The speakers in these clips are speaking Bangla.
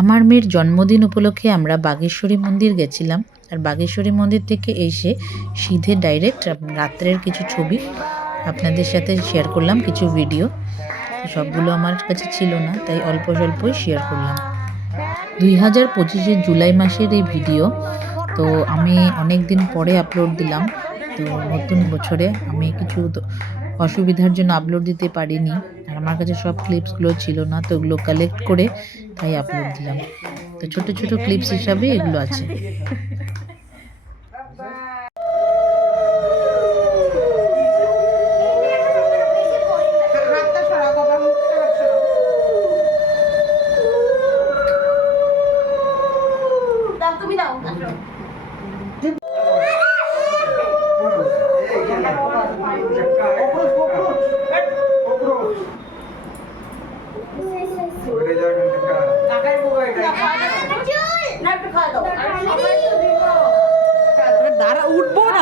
আমার মেয়ের জন্মদিন উপলক্ষে আমরা বাগেশ্বরী মন্দির গেছিলাম। আর বাগেশ্বরী মন্দির থেকে এসে সিধে ডাইরেক্ট রাত্রের কিছু ছবি আপনাদের সাথে শেয়ার করলাম, কিছু ভিডিও সবগুলো আমার কাছে ছিল না, তাই অল্প স্বল্পই শেয়ার করলাম। দুই হাজার পঁচিশে জুলাই মাসের এই ভিডিও তো আমি অনেক দিন পরে আপলোড দিলাম। তো নতুন বছরে আমি কিছু অসুবিধার জন্য আপলোড দিতে পারিনি। আর আমার কাছে সব ক্লিপসগুলো ছিল না, তো ওগুলো কালেক্ট করে তাই আপলোড দিলাম। তো ছোট ছোট ক্লিপস হিসাবে এগুলো আছে। তুমি দাও আসো কাকাই বুয়া এটা না একটু খাওয়া দাও আর সবাই তো দিব দাঁড়া উঠবো না পিসি দেখছ আরে খাওয়াইতে খাওয়াই বান্ডে মাল কে শেষ হয়ে যাব আর তুই দিস না দেখছ না রাগ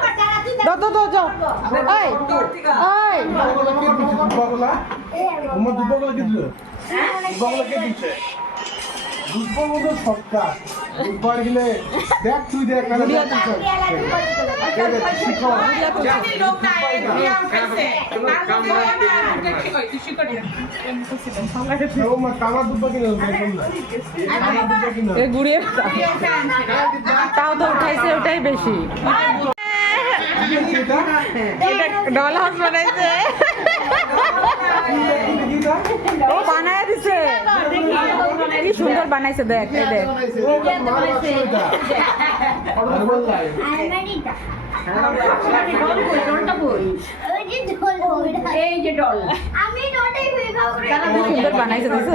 দাও দাও দাও যাও এই এই। দুব্বাগলা আমার দুব্বাগলা কে দিল দুব্বাগলা কে দিচ্ছে দুব্বাগলা সরকার দুব্বার গেলে দেখ তুই দেখ না দেখ তাও তো উঠাইছে ওটাই বেশি। এটা ডল হাউস বানাইছে কি সুন্দর বানাইছে দেখ এই দেখ ডল। আমি কি সুন্দর বানাইছে দেখছ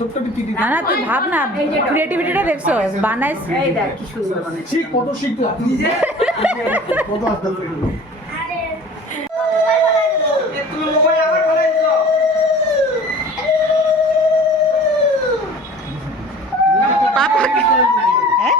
ছোট্ট টিটি না না তুই ভাব না ক্রিয়েটিভিটিটা দেখছ বানাইছে। কত কত তুমি মোবাইল আবার ফলাইছো হ্যাঁ?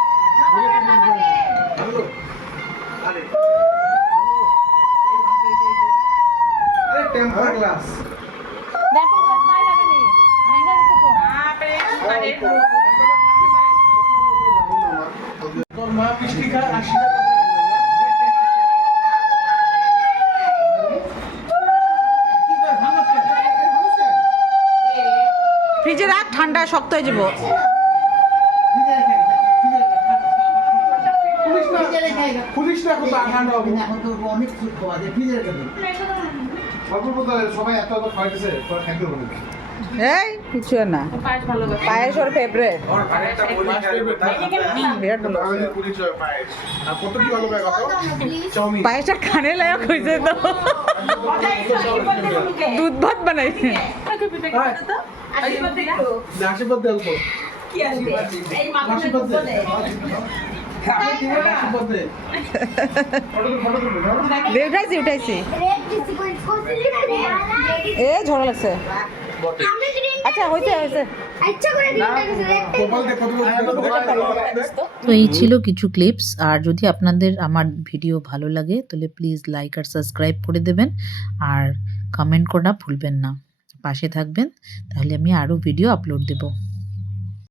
তোর মা মিষ্টি খায় আশি টাকা ফ্রিজে রাখ, ঠান্ডা, শক্ত হয়ে যাব। সবাই এত খাইতেছে এই কিছু না। পায়েস ওর ফেভারিট পায়েসটা খানে লায়ক হয়েছে তো। দুধ ভাত দে, উঠাইছি উঠাইছি। এ, ঝড় লাগছে। আচ্ছা আচ্ছা কত তো এই ছিল কিছু ক্লিপস আর যদি আপনাদের আমার ভিডিও ভালো লাগে তাহলে প্লিজ লাইক আর সাবস্ক্রাইব করে দেবেন আর কমেন্ট করা ভুলবেন না। পাশে থাকবেন তাহলে আমি আরও ভিডিও আপলোড দেবো।